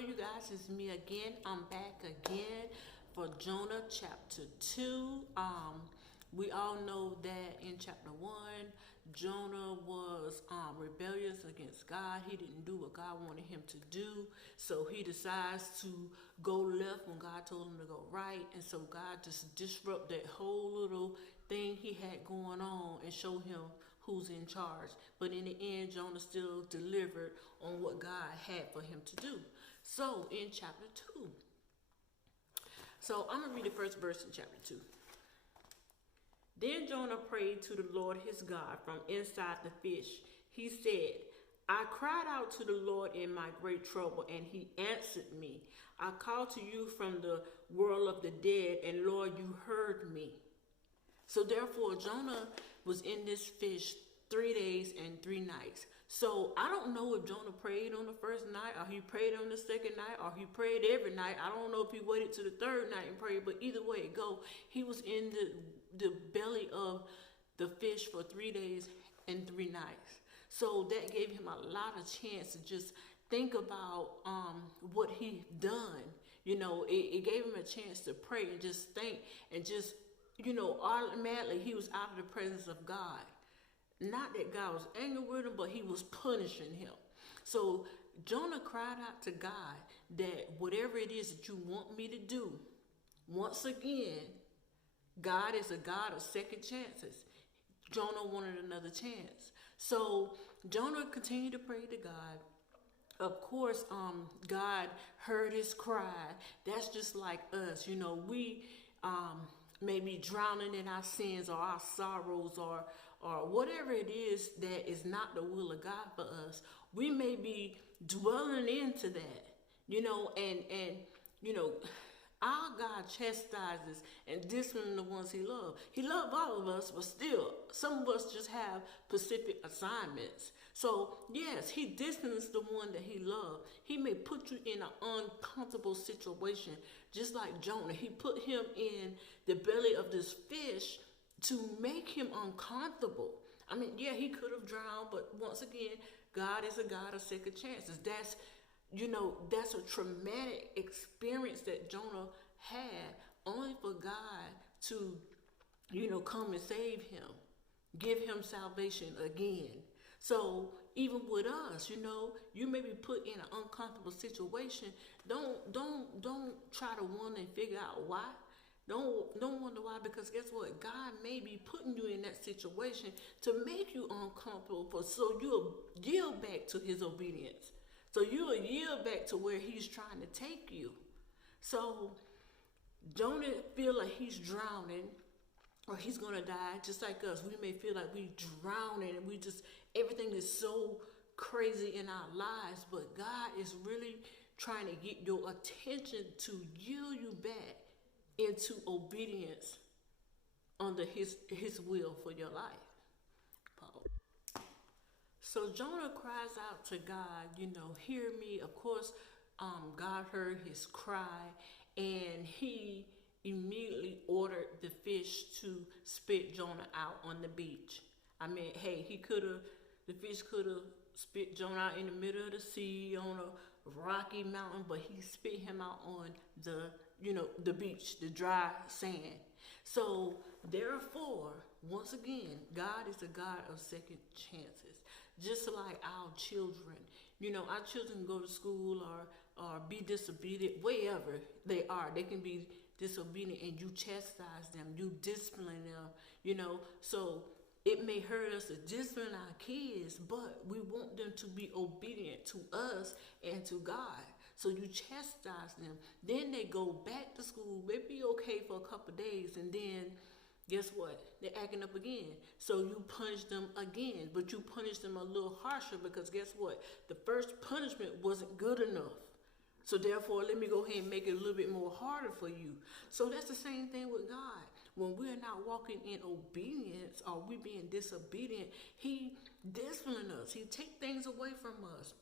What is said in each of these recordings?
you guys, it's me again. I'm back again for Jonah chapter 2. We all know that in chapter 1, Jonah was rebellious against God. He didn't do what God wanted him to do. So he decides to go left when God told him to go right. And so God just disrupted that whole little thing he had going on and showed him who's in charge. But in the end, Jonah still delivered on what God had for him to do. So in chapter 2. So I'm going to read the first verse in chapter 2. Then Jonah prayed to the Lord his God from inside the fish. He said, I cried out to the Lord in my great trouble, and he answered me. I called to you from the world of the dead, and Lord, you heard me. So therefore, Jonah was in this fish 3 days and 3 nights. So I don't know if Jonah prayed on the first night, or he prayed on the second night, or he prayed every night. I don't know if he waited to the third night and prayed, but either way it go, he was in the belly of the fish for 3 days and 3 nights. So that gave him a lot of chance to just think about what he done. You know, it gave him a chance to pray and just think and just, you know, automatically he was out of the presence of God. Not that God was angry with him, but he was punishing him. So Jonah cried out to God that whatever it is that you want me to do, once again, God is a God of second chances. Jonah wanted another chance. So Jonah continued to pray to God. Of course, God heard his cry. That's just like us. You know, we may be drowning in our sins or our sorrows or whatever it is that is not the will of God for us. We may be dwelling into that, you know, and you know, our God chastises and disciplines the ones he loves. He loves all of us, but still, some of us just have specific assignments. So, yes, he disciplines the one that he loves. He may put you in an uncomfortable situation, just like Jonah. He put him in the belly of this fish to make him uncomfortable. I mean, yeah, he could have drowned, but once again, God is a God of second chances. That's, you know, that's a traumatic experience that Jonah had, only for God to, you know, come and save him, give him salvation again. So even with us, you know, you may be put in an uncomfortable situation. Don't try to wonder and figure out why. Don't wonder why, because guess what? God may be putting you in that situation to make you uncomfortable, so you'll yield back to his obedience. So you'll yield back to where he's trying to take you. So Jonah feel like he's drowning or he's going to die, just like us. We may feel like we're drowning and we just, everything is so crazy in our lives, but God is really trying to get your attention to yield you back into obedience under his will for your life. So Jonah cries out to God, you know, hear me. Of course, God heard his cry, and he immediately ordered the fish to spit Jonah out on the beach. I mean, hey, the fish could have spit Jonah out in the middle of the sea on a rocky mountain, but he spit him out on the beach, the dry sand. So therefore, once again, God is a God of second chances. Just like our children, you know, our children go to school or be disobedient, wherever they are, they can be disobedient, and you chastise them, you discipline them, you know. So it may hurt us to discipline our kids, but we want them to be obedient to us and to God. So you chastise them. Then they go back to school. They be okay for a couple of days, and then guess what? They're acting up again. So you punish them again, but you punish them a little harsher, because guess what? The first punishment wasn't good enough. So therefore, let me go ahead and make it a little bit more harder for you. So that's the same thing with God. When we're not walking in obedience, or we being disobedient, he disciplines us. He takes things away from us.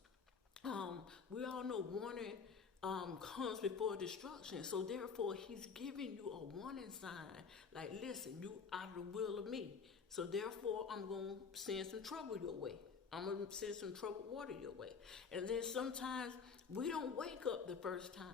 We all know warning comes before destruction. So therefore, he's giving you a warning sign. Like, listen, you out of the will of me. So therefore, I'm going to send some trouble your way. I'm going to send some troubled water your way. And then sometimes we don't wake up the first time.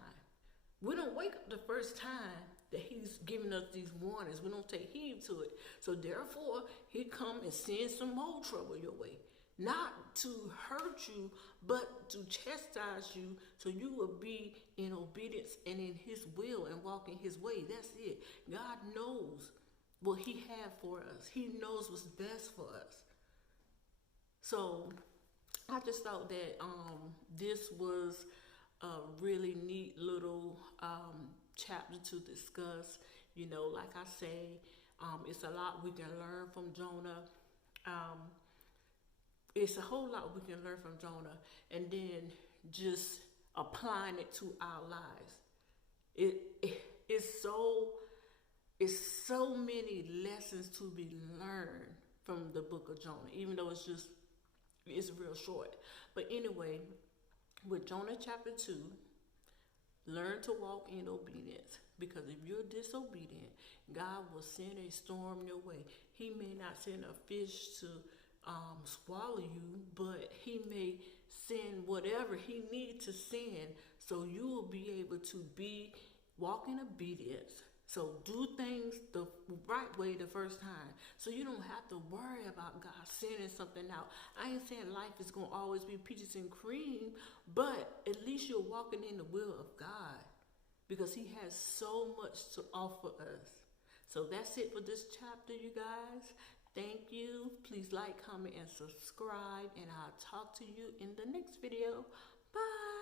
We don't wake up the first time that he's giving us these warnings. We don't take heed to it. So therefore, he come and send some more trouble your way. Not to hurt you, but to chastise you so you will be in obedience and in his will and walk in his way. That's it. God knows what he has for us. He knows what's best for us. So I just thought that this was a really neat little chapter to discuss. You know, like I say, it's a lot we can learn from Jonah. Um, it's a whole lot we can learn from Jonah, and then just applying it to our lives. It's so many lessons to be learned from the book of Jonah, even though it's real short. But anyway, with Jonah chapter 2, learn to walk in obedience. Because if you're disobedient, God will send a storm your way. He may not send a fish to swallow you, but he may send whatever he needs to send so you will be able to walk in obedience. So do things the right way the first time, so you don't have to worry about God sending something out. I ain't saying life is going to always be peaches and cream, but at least you're walking in the will of God, because he has so much to offer us. So that's it for this chapter, you guys. Thank you. Please like, comment, and subscribe, and I'll talk to you in the next video. Bye.